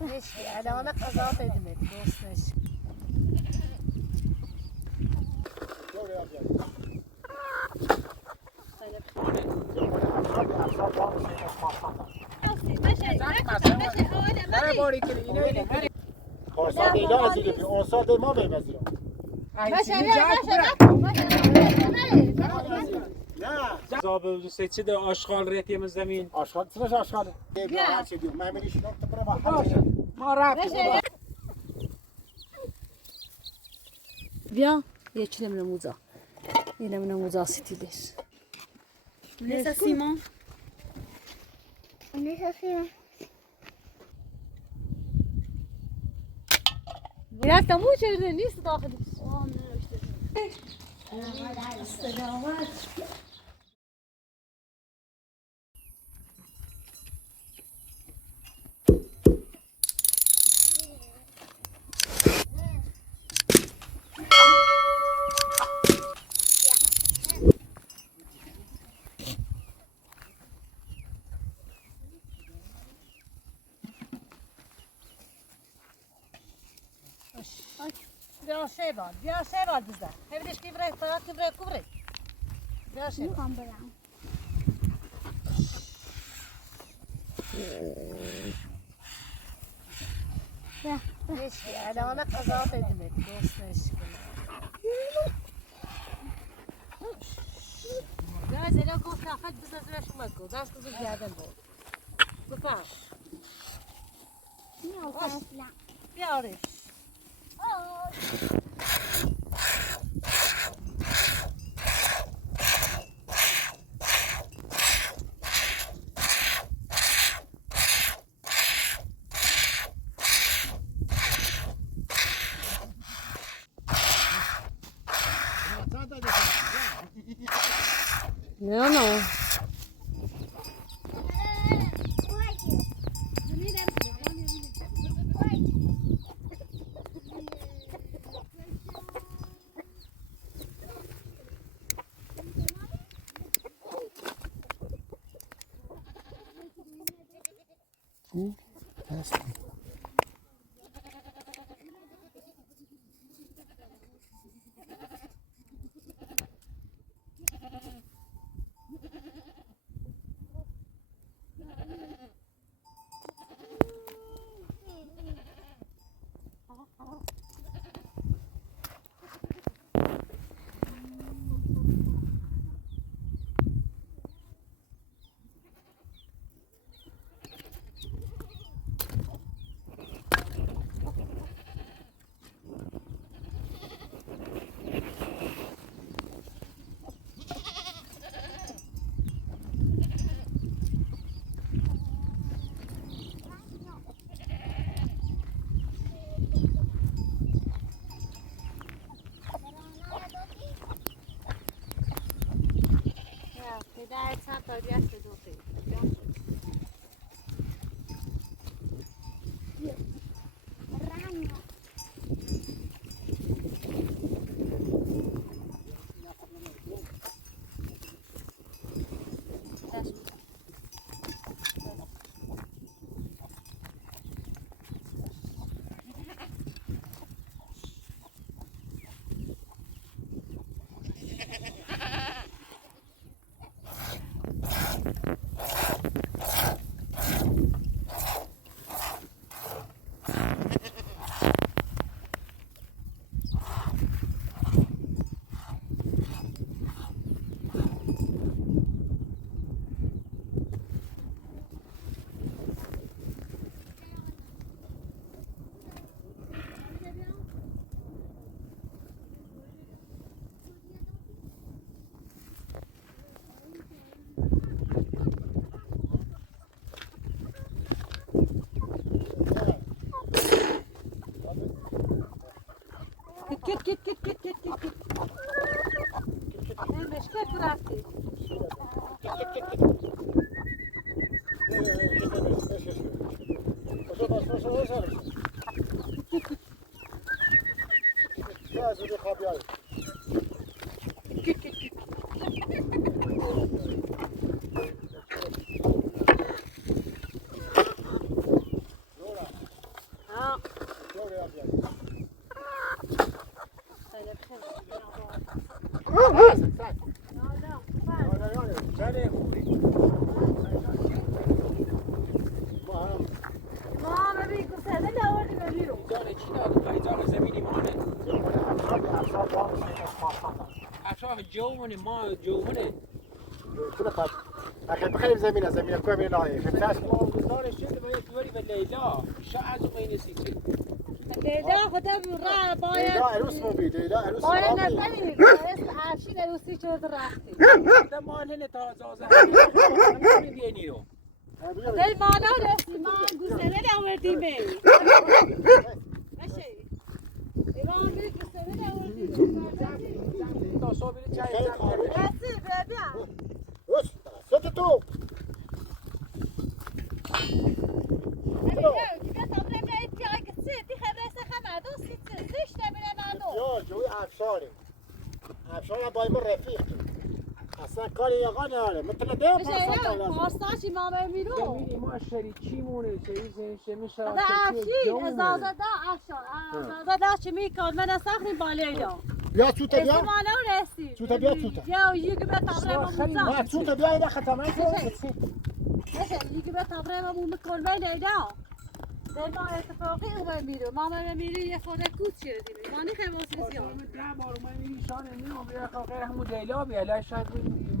ماشي على انا قضاء ادمت دوست ماشي پارسال دیلا از دیگه اون سال دی ما بپذیرم نه زاب سه ده آشغال ریت یم زمین آشغال چرا آشغال بیا چه دیو من میلیش نقطه برای باشه ما رفت بیا یه چی نمونه موزا یه نمونه موزا ستیلش Nessa Simon. biraz da mı çevirdin? Niye dahil? بیا شیبال bizde. Hevdeş kibre, tarat kibre kubre. Bia şiebal. ماشي على انا قضاء ادمت دوست ماشي جايز انا قلت اخذ بزنس لا شو ما تقول داش تقول زياده نقول بفهم يا عريش No, no. پدر چند تا بیست دو خیلی چی داد؟ قیچاق زمینی مانه. افشار جوونه ما جوونه. كله قد أخي بخير زميلة زميلة كوي من الله خمساش گزارش شده باید دوری به لیلا. شاید از اون سیچه. لیلا خودم را باید لا عروس مو بيدي لا عروس باید مو بيدي نفهمی عرشین عروسی شد رفتی ده مال هنه تا زازه همه نمیگینی رو. دل مانا رفتی ما گوسنه نوردیمه باشه ایمان بی گوسنه نوردیمه تا صبح بیره چای زن. رسی ببین وش صوت تو يا جوي عفشاري عفشاري باي من رفيق اصلا كان يغني هذا مثل ده پارساش امام میرو زمینی ما شریکی مونه چیزی میشه. ده افشی ازازه ده افشار ازازه ده چی میکن من سخنی بالیلا يا توتا بيا اسمانا رسی توتا بيا توتا یا یکی به تبره مموزا ما توتا بيا اذا ختمت باشه یکی به تبره مموز کن لیلا ده ما اتفاقی امام میرو ما امام میرو یه خورده کوت شدیم مانی خیلی زیاد ده بار من میشانه میام بیا خاطر همون لیلا بیا لا شاید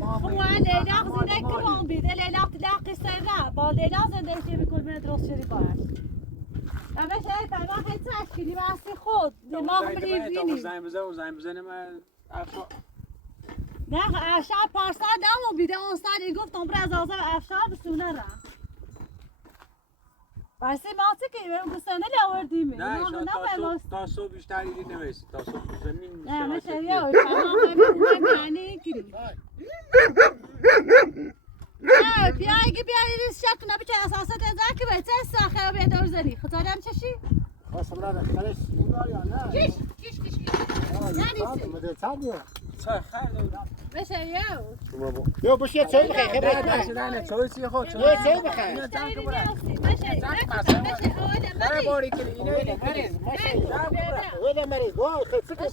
امام. خو لیلا زنده کرام بیده لیلا تلاقی سر با لیلا زندگی میکن من درست شدی باش اما شاید ما خیلی تشکیلی واسه خود ما هم بینیم زنگ بزنه من افشار. نه افشار پارسا دمو بیده اون سال گفتم برای از افشار بسونه را واسه ما چه که اون گوسنه لاوردیم نه تا صبح بیشتر دیدی نمیسی تا صبح زمین نه مثلا یا تمام معنی گیری نه بیا شک کنه بچه اساسات از که بهت ساخه به دور زنی خطرم چشی خلاص بلا خلاص يا لا کش یعنی مدل ثانيه چه خیر بشه يو بش يا تسوي بخير خبرت نه معي نه چویسی خود يا تسوي بخير نه باری که اینه وين مريض واو خلصت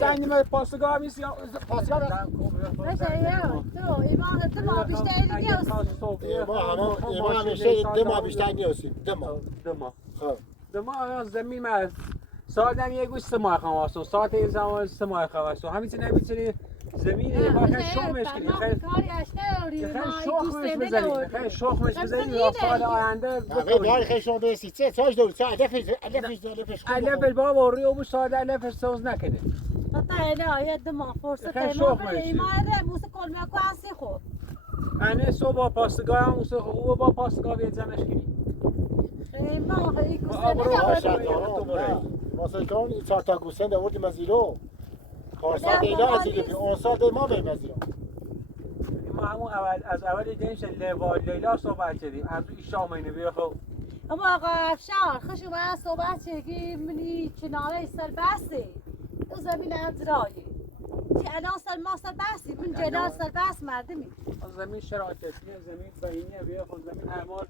زنگ ما پاسگاه میسی ما همیشه دما بیشتر نیستیم دما زمین ما ساعتم یه گوش 3 ماه خواستم ساعت این زمان 3 ماه خواستم همین چیز نمیتونی زمین ما خیلی شخمش کنی خیلی شخمش بزنی یا سال آینده بکنی خیلی شما برسی چه چاش دور چه علف بابا روی بو ساده علف سوز نکنه انه صبح پاسگاه هم او با پاسگاه بیاد زمش کنی واسه کن این 4 تا گوسفند آوردیم از ایرو پارسال دیگه از ایرو اون سال دیگه ما بریم از ایرو ما همون از اول دیدیمش لیلا صحبت کردیم از این شامینه بیا خب اما آقا افشار خشو من صحبت چگی منی کناره سر بسته او زمین ادرایی چی الان سر ما سر بستی من جلال سر بست مردمی زمین شراکتیه زمین بینیه بیا خود زمین اعمال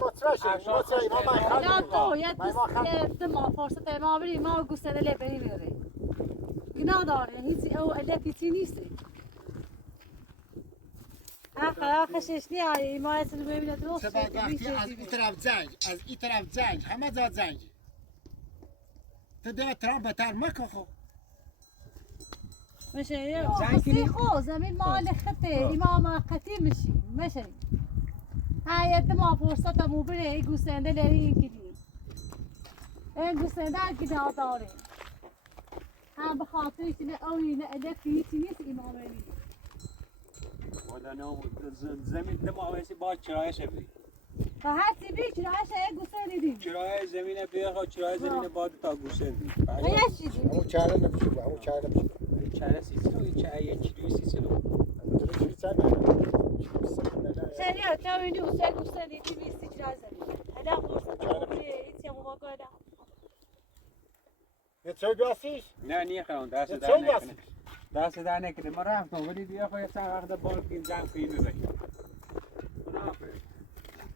ما تراشه ما تراشه ما الان تو یه ما فرصت ما بریم ما گوسنه لبنی میره گناه داره هیچی او علتی چی نیستی آخرش نیایی ما اصلا ببینه درست از این طرف زنگ همه زاد زنگ تو دیگه طرف بتر مکن خو میشه خسی خو زمین مال خطه امام خطی میشی میشه هایت ما فرصت مو بره گوسنده لری گیری این گوسنده کی داره هم به خاطر اینکه اولی الفی نیست امام علی ولا نو زمین دماغی با چرایش بی و هر چی بی چرایش گوسنده دی چرای زمین بیا چرای زمین باد تا گوسنده یه چیزی همون چهره نمیشه همون چهره نمیشه چهره سیستم چه چیزی سیستم سریع تا اینجا گوسنده دی بیستی چرای زمین هلا فرصت ایتی هم واقعا یه چای بیاسیش نه نیه خواهم دست در نکنه ما رفتم ولی بیا خواهی سر وقت بال کنیم جمع کنیم ببینیم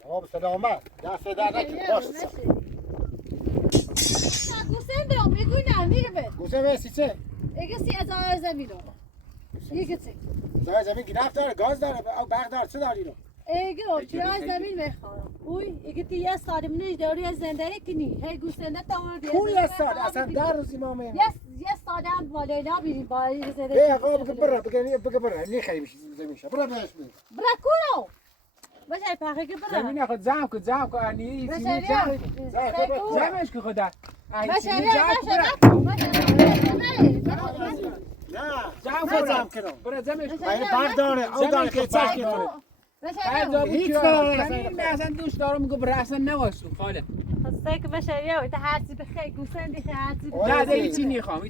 آب سلامت دست در نکنه باش گوسنده هم میگو نه میره بد گوسه بیسی چه؟ اگه سی از آن زمین رو یکی چی؟ زمین گرفت داره گاز داره او برق داره چه داری رو؟ ایگو چرا زمین میخوام اوی ایگه تی یه سال منش داری زندگی کنی هی گوسنده تا ورد کو یه سال اصلا در روز امام یه سال هم با لیلا بیریم با زندگی به آقا بگه برا نخیلی زمین شد برا بهش بگه برا کورو باشه پاخه که برا زمین خود جمع کن انی باشه جمعش که خدا باشه نه جمع کنم برا جمعش کن باید برداره او داره که چک کنه هیچ کار زمین اصلا دوش دارم میگه برا اصلا نواشو خاله خسته که باشه یه تا هرچی بخیر گوسندی هرچی نه ده هیچی نیخوام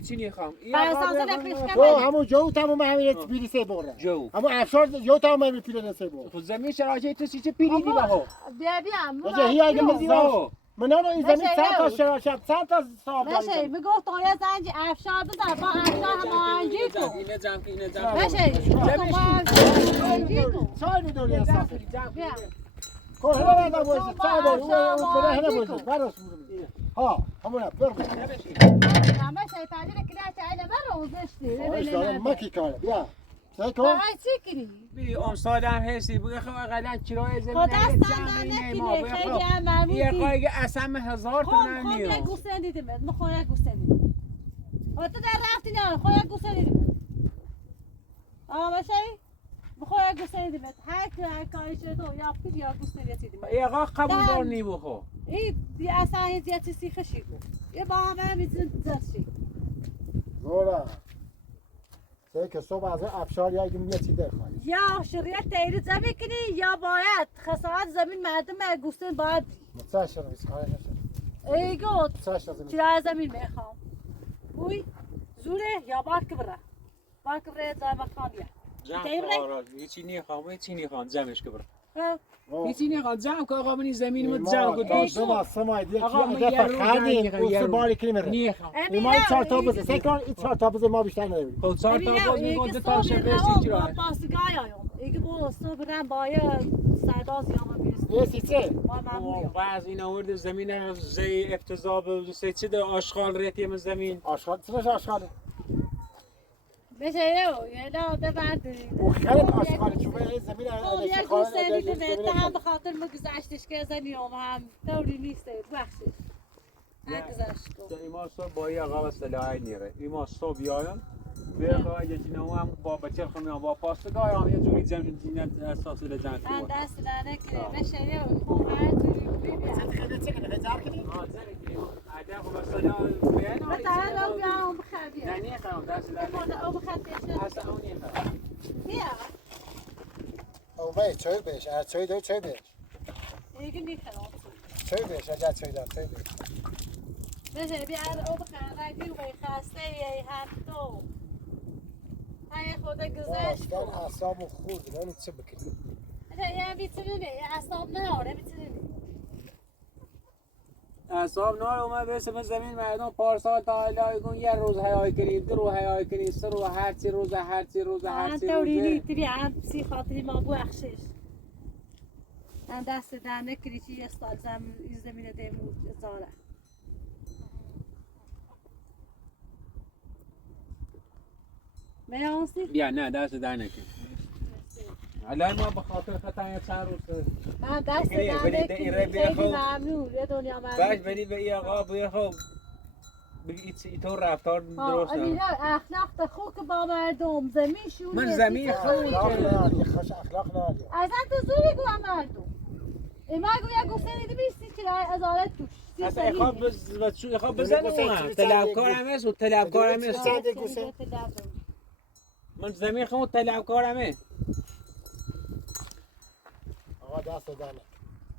تو همون جو تمام همین پیری سه بره جو همون افشار جو تمام همین پیری سه بره خود زمین شراجه تو چیچه پیری دی بها بیا بیام باشه هی اگه مزیرا من این زمین چند تا شراجه چند تا صاحب باشه میگه تو یه زنج افشار بزن با افشار هم آنجی کو اینه جمع که اینه جمع باشه آنجی کو چای میدونی اصلا بیا کن هلا بعد باشه چای داری اون هلا باشه براش ها همونه برو باشه تاجر کلاس علی برو زشتی آش دارم مکی کاره بیا سعی کن با چی کنی بی اون ساده هم هستی بگه خب اقلا کرای زمین خدا استان نکنه خیلی هم معمولی یه قایق اسم 1000 تومن خب نیو یک گوسفند دیدم میخوام یک گوسفند دیدم تو در رفتی نه خب یک گوسفند دیدم باشه میخوام یک گوسفند دیدم هر کاری شد تو یا پیر یا گوسفند دیدم یه قایق قبول دار نی بخو این اصلا هیچ چیزی خشی بود یه با همه میتونه زرشی زورا سعی که صبح از افشار یا اگه یه چیزی خواهی یا شریعت تایید زمین کنی یا باید خسارت زمین مردم گوسفند باید متساشر میسخای نشه ایگو متساشر زمین چرا زمین میخوام اوی زوره یا بارک بره زای مکان بیا جمع هیچی نیخوام جمعش که برو خب هیچی نیخوام جمع که آقا منی زمین مت جمع که دو ما سمای دیگه آقا که دفعه خردیم اون باری کلیمه نیخوام ایمان 4 تا بزن سعی کن این 4 تا بزن ما بیشتر نداریم خود 4 تا باز میگه دو تا شبه چرا پاسگاه آیم ایگه با صبح باید سرداز یا ما بیرست یه سیچه با ممنوع بعض این آورد زمین زی افتضاح و سه چه در آشغال ریتی من زمین آشغال چرا آشغاله بشه یه لاده بردارید او خیلی آشغاله چون این زمین خب یه گوسفندی به هم به خاطر ما گذشتش که زنیم هم دوری نیست بخشش نگذشت کن ایمان صبح با یه آقا سلاحی نیره ایمان صبح بیایم به اگه جنو هم با بچه خمیان با پاسگاه هم یه جوری زمین اساس لجن من کنم دست داره که بشه یه خب هر جوری ببین خیلی چه کنه هزار کنی اگر خب مثلا بیان مثلا رو بیام بخوابیم نه نیخوام دست خود او بخوابیم اصلا اون نیخوام بیا او باید چای بهش چای دو چای بهش دیگه میخوام چای بهش اگر چای دار چای بهش بشه بیا او بخواب رنگی و خسته یه هم تو های خود گذشت دان اعصاب خورد نه چه بکنی یه میتونی اعصاب نداره میتونی اصاب نار اومد به اسم زمین مردم پارسال تا حالا کن یه روز حیای کنی دو روز حیای کنی سه روز هرچی روز توریلی تری هم سی خاطری ما بخشش من دست در نکری که یه سال زمین دیمون زاره میانسی؟ بیا نه دست در نکن الان ما به خاطر خطا چند روز من دست در نکری خیلی ممنون یه دنیا ممنون باش بری به این آقا بگی خب بگی تو رفتار درست نه اخلاق خوب که با مردم زمین شونه من زمین خوب خوش اخلاق نداری اصلا تو زوری گوه مردم ایما گویا گفتنی بیستی که ازالت توش اصلا خواب بزن اونم طلبکارم است و طلبکارم است چند گوشه من زمین خوب طلبکارمه آقا دست دارم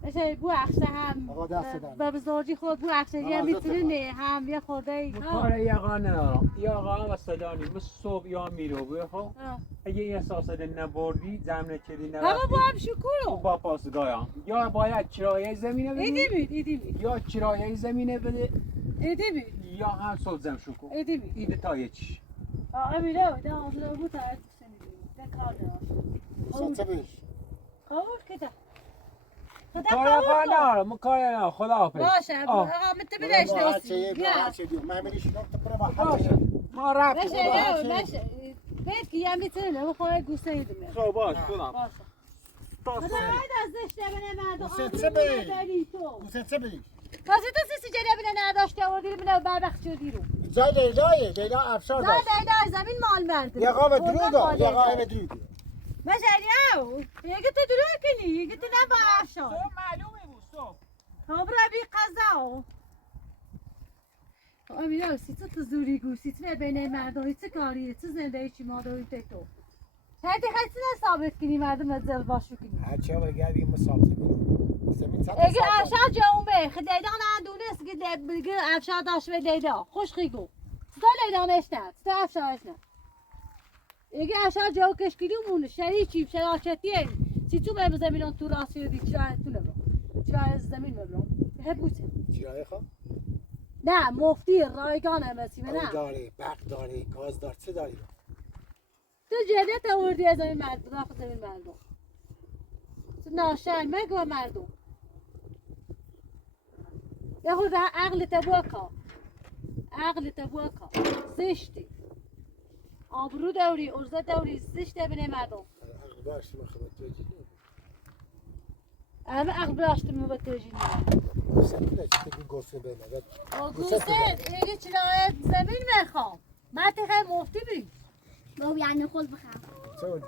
بشه بو اخشه هم آقا دست دارم به بزرگی خود بو اخشه یه میتونه هم یه خورده کار یه آقا ندارم یه آقا هم وستدانی مثل صبح یا میرو بخو اگه این احساس نبردی زمین چدی نرفتی همه با هم شکورو با پاسگاه هم یا باید کرایه زمینه بدی ایدی بید یا کرایه زمینه بده ایدی بید یا هم سلزم شکو ایدی بید ایده تا یه چیش امیره ده آزلو بود تا ارد سنیدی ده کار دارم چه بیش قبول کده کار آقا ندارم من کار ندارم خدا حافظ باشه آقا مت بدهش هرچه نوسی دیو من میری شناخت برای با باشه هرچه ما رفتیم باشه بید که یه میتونه بخواه گوسته ایدیم خب باش خدا باشه تاسو باید از زشته بنه مردم حسین آبرو چه بی؟ نداری تو حسین چه بی؟ تازه تو سیسی جنه بینه نداشته وردی بینه بربخت شدی رو جای لیلایه لیلا افشار زای داشت دیده زمین مال مرده یه قام دروگا یه قام دروگا مشهری او یکی تو درو کنی یکی تو نبا افشار معلومه بود صبح خب ربی قضا امیرا سیت تو زوری گو سیت به بین مردم چه کاریه چه زنده چی ما داریم تو هدی خیلی ثابت کنی مردم از زل باشو کنی هرچی هم گردی مسابقه اگه افشار جاون به خدیدان اندونست که بگه افشار داشت به دیدا خوش خیگو ستا لیدان اشتد ستا افشار اشتد اگه افشار جاو کشکیدی مونه شری چیب شراکتیه سی تو به زمینان تو راسی رو دی چرا تو نبرم چرا زمین نبرم هبوته چرا خب نه مفتی رایگان امسی نه داره برق داره گاز داره چه داری تو جدت آوردی از این مردم داخل زمین مردم تو ناشن مگو مردم یه خود عقل تبوکا عقل تبوکا زشتی آبرو دوری ارزه دوری زشته بینه مردم عقل باش ما خبر توجی همه عقل براشتم مو بتوجی سمینه چی تگی گوسه بینه گوسه ایگه چنایت زمین میخوام من تخیل مفتی بی بابا يعني خل بخام چه ولی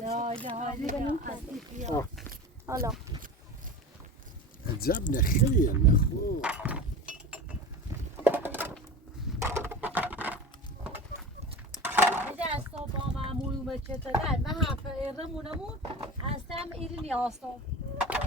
لا اله الا الله حالا عجب نخیه نخو اگه از تو با معمولومه چطوره من حرف ایرمونمون هستم ایرینی هستم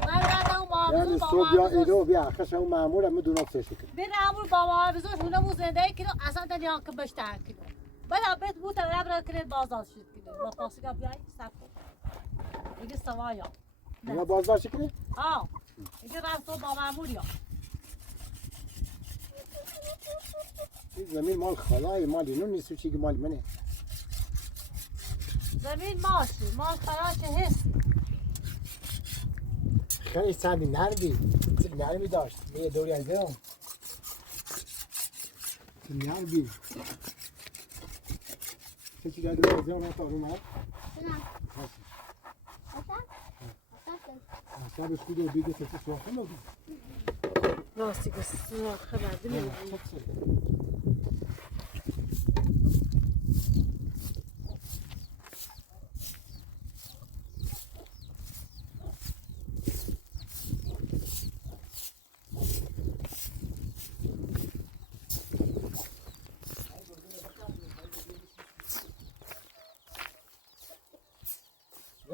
من رنم یعنی معمول با صبح یا معمول ایرو بیا آخرش همون معمول هم دونم سه شکل بین معمول با معمول هونمون زنده کنو اصلا دنیا که بشتر کنو بلا بیت بوتا ربرا کنید بازداشت کنید با پاسگاه بیای سب کن دیگه سوایا اینا بازداشت کنی؟ ها دیگه رفتو با معمول یا این زمین مال خالای مال اینو نیست چی که مال منه زمین ماشی مال خراش حسی خیلی سمی نرمی داشت یه دوری از اون نرمی چه چی داری از اون تا رو مال اصلا به خود بیده که چه سواخه نگو راستی که خبر دنیا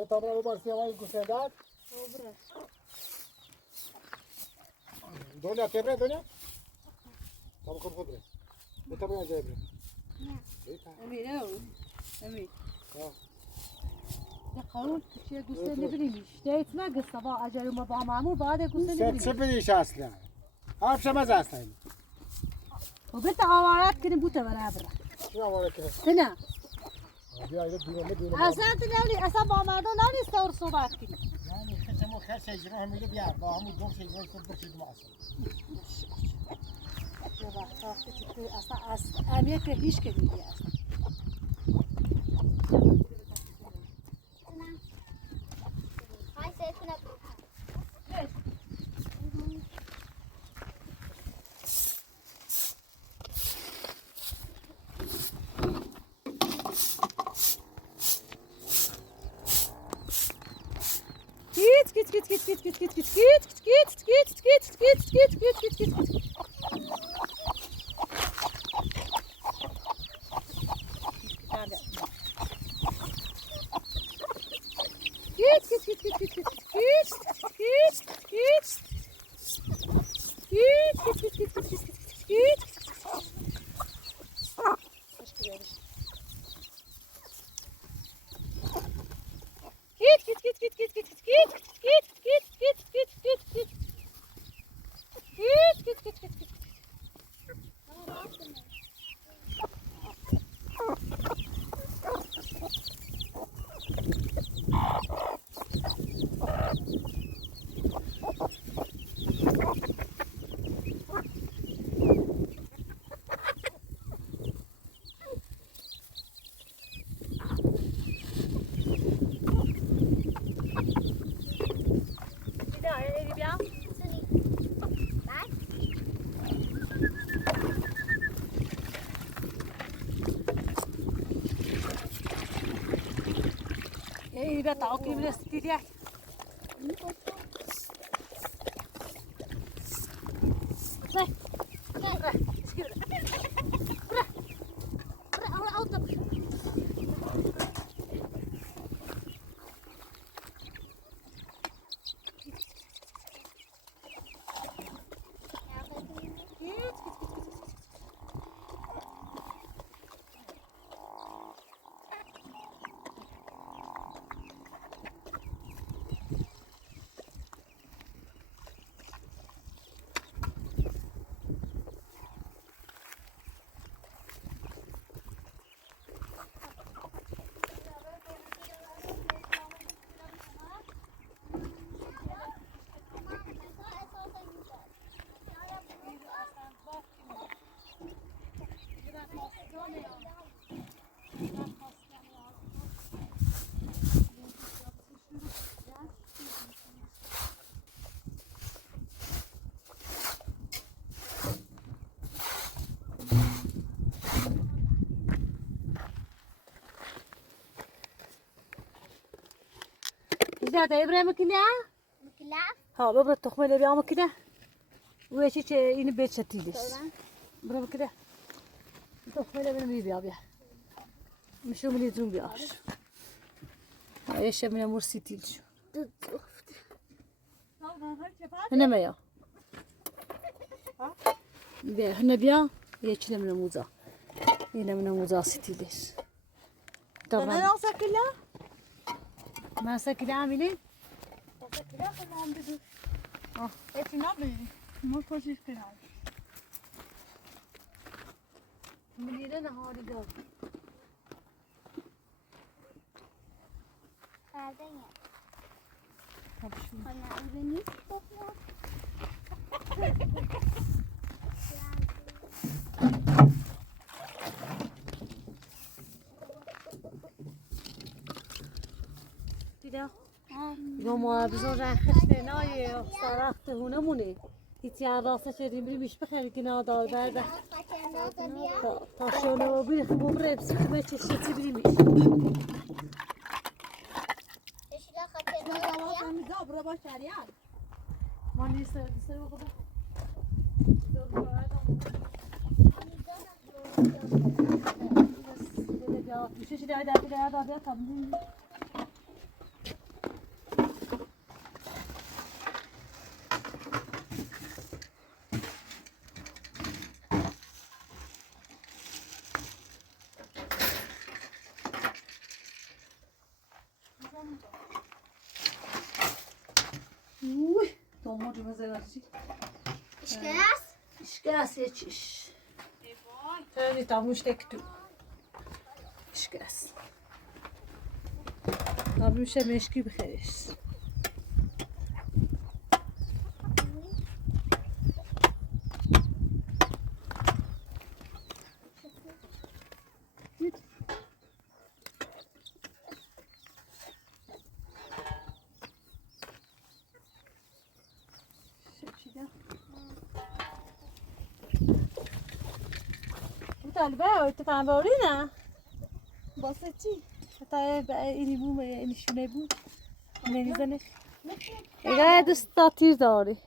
یه تابرا ببارسی هوای گوسنداد دنیا تبره دنیا تابر خود بره به تابرا جای بره امیر امیر ها یه قانون چیه گوسته نبرینیش دیت نگسته با اجر ما با معمول باید گوسته چه نبرینیش بدیش اصلا آب شما زاست این و بیت آوارات کنیم بوته برابر چی آواره کنه نه بیا اینا دونه اصلا تو نولی اصلا با مردم نولی سور صحبت کنیم یعنی خشمو خش اجرا همیشه بیار با همون گم اجرا خود بشید ما اصلا یه وقت وقتی که تو اصلا از اهمیت هیچ که دیگه اصلا هاي سيفنا بیا تاکی برستی دیگه زیاده ابراهیم کنی مكلاف ها ببر تخمه اللي بيعمل كده ويش این بیت شتیلش برام كده تخمه اللي بيبيع بيها مشو من يدرون بيعش ايش من مرسي تيلش هنا ما يا بيا هنا بيا يشيل من موزة هنا من موزة ستيلش طبعا انا ساكله ما ساكت عاملين ساكله خلهم بدو ايش نبي مو خوشش كده من يرنا هاري قال هذا انا ابني دیدم یا ما بزرگ خشته نایه سرخت هونه مونه هیچی راسته شدیم میش بخیر که نادار برده تا شونه بیره خب بره بسید ما چشتی بریمیش ايش لا خاطر من قابره با شریان ما نیست دیسته رو بده میشه شده های دفعه در داده تمنی Uy, tomar uma zarafi. اشكاس İşkas yetiş. Tabii tamuş tektu. İşkas. Tamuş meşki bixeriş. طالبه اتفاق باورینه واسه چی؟ حتی اینی بوم اینی شونه بوم نمیزنه اگه دوست تیر داری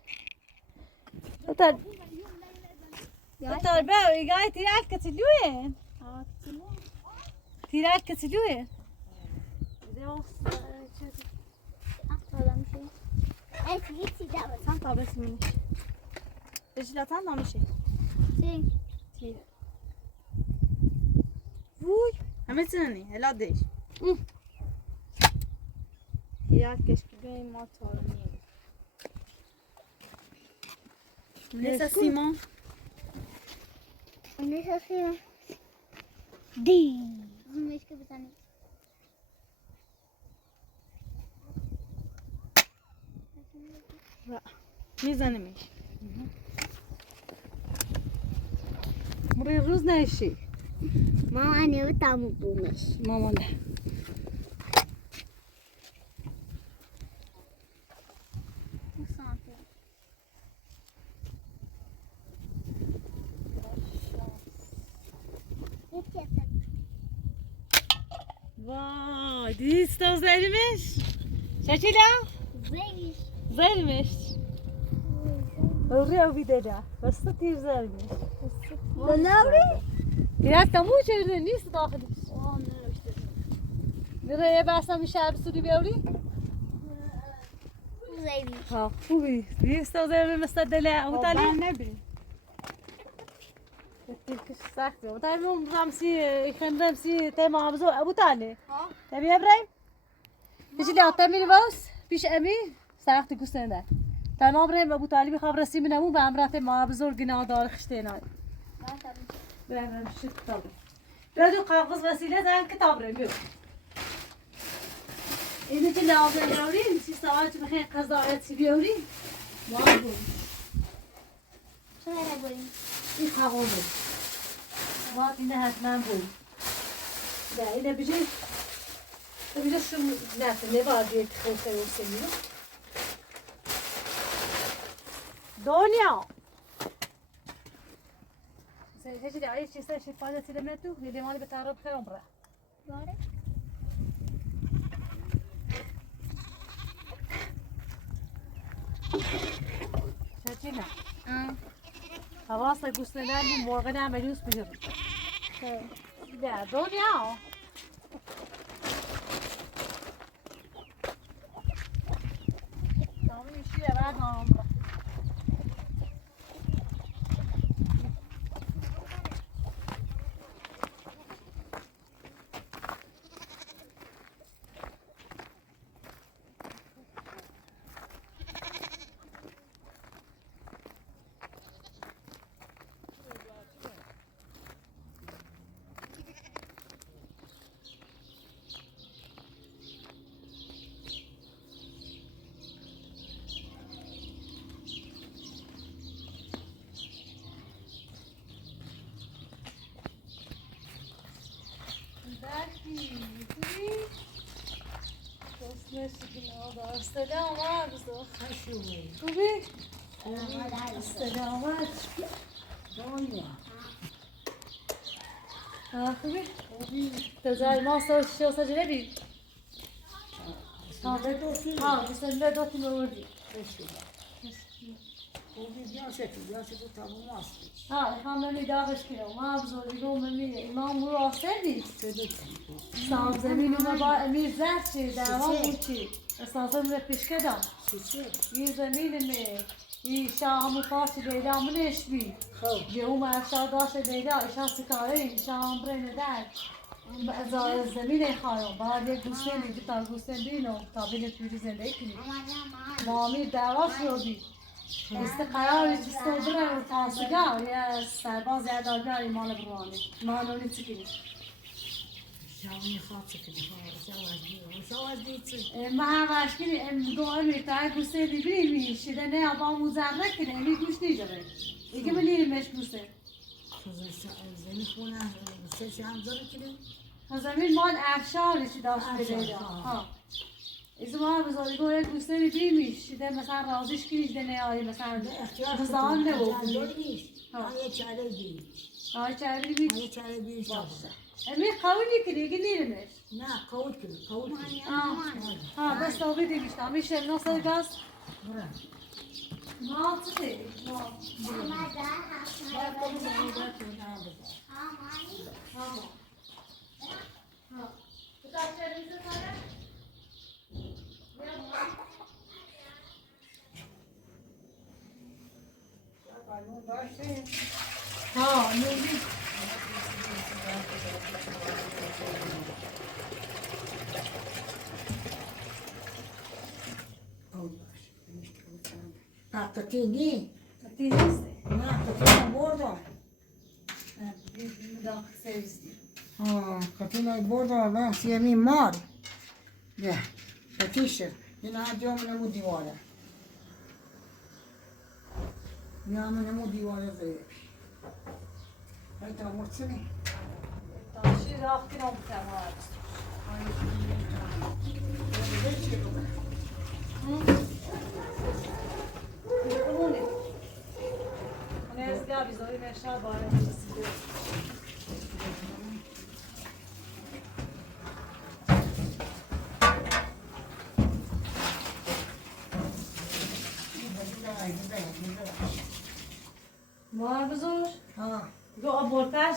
طالبه اگه تیرک کتلوه تیرک کتلوه هذا مشي اي تجيتي دابا Sen tabesi miymiş? Ejlatan da mıymış? سي Vuy. Hemen seni. Helal değil. Hı. Ya keşke benim motorum iyi. Neyse Simon. ليش اخيرا دي مش كيف ثاني میزنیمش. برای روز نشی ماما انا وتعمل بومش مامان ده وای Estão zermiş. Şaşıyla. Zeyş. Zermiş. Oraya bir de ya. Basta tir zermiş. Nanavri? Biraz tamu çevirdin. Neyse dahil. Nereye basam işe bir sürü bir Zeyş. Ha, خوبی. Estão zermiş مستدله. خب وتالي. من نبی تلكش ساكتة. وتالي مو رمسي كان رمسي تمام عبزو أبو تالي. ها تبي يا إبراهيم؟ تيجي لي أعطيني باوس بيش أمي ساعتي كوسنا تمام إبراهيم أبو طالب خبر رسي من أمو بعمرته ما بزور جنا دار خشتينا إبراهيم شو كتاب بدو قاغز وسيلة زين كتاب رميو إذا كنا عاوزين يوري نسي ساعات بخير قضاء تبيوري ما أقول چه نگوییم؟ إيه خاغوزي ما تنهت ما نقول لا إذا بيجي بيجي شو ناس اللي باقي تخلص يوصلوا دنيا هيك دي عايش يصير شي فاضي تلمتو اللي مالي بتعرف خير عمره باره؟ شايفينها خلاص قصنا لي مورغنا عملوس بجر لا دنيا تعملي شي بعد ما عمره السلام عليكم. خوبی؟ السلام علیکم. خوبی؟ تزای ما شو سجلبی؟ ها بسم دوتی موردی. ها خانمی داغش کنم ما بزرگی رو ممی امام رو آسیبی سام زمین رو با امیر زد چی دوام بود چی اساسا من پیش کدام یه زمین می یه شام فاتی لیلا منش بی یه ما اشتاد داشت لیلا اشان سکاره اشان برن در از زمین خواهم بعد یک گوشتن دیگه تا گوشتن بینم تا بین توی زندگی کنیم ما امیر دعوا شدی استقرار استودرم تاسگاه یا سرباز یادگار ایمان بروانی ما نونی چیکیم ما هم اشکلی دو امی تا گوسته دیگری میشیده نه ابا موزر کنه امی گوش نیجاره دیگه بلیریم مش گوسته زمین مال افشاری چی داشت بده ها از ما بزرگی گویا گوسته می‌بینیش، ده مثلا رازش کنیش ده نیایی مثلا زمان نبود. آیا چاره بی؟ آیا چاره بی؟ آیا چاره بیش باشه. امی قولی کنی که نیرمش. نه قول کنی قول کنی. بس تو بیدیش تا میشه نصد گاز. برا. ما چی؟ ما. نوری. تاتینی؟ تاتی نیسته. نه تاتینی بردم. داخل سیزدی. تاتینی بردم نه سیمی مار. نه تاتیشه. این آدم نمود دیواره. نه من نمود دیواره زیر. هاي تامرتني. تاشي راختي نوم تمام. أنا أزجع بزوجي مشى بارة ما بزرگ ها دو آبورتاش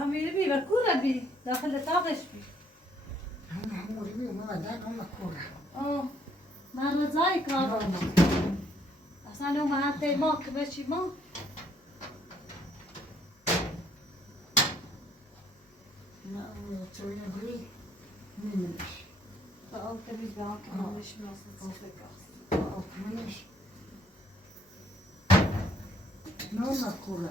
همیشه بی و کوره بی داخل تاقش بی همون بی ما داد هم کوره آه من رضای کار اصلا اون حتی ما که بشی ما نه اون توی بری نمیش با اون که بیز به آن که ما نشناسه صفحه منش نه کوره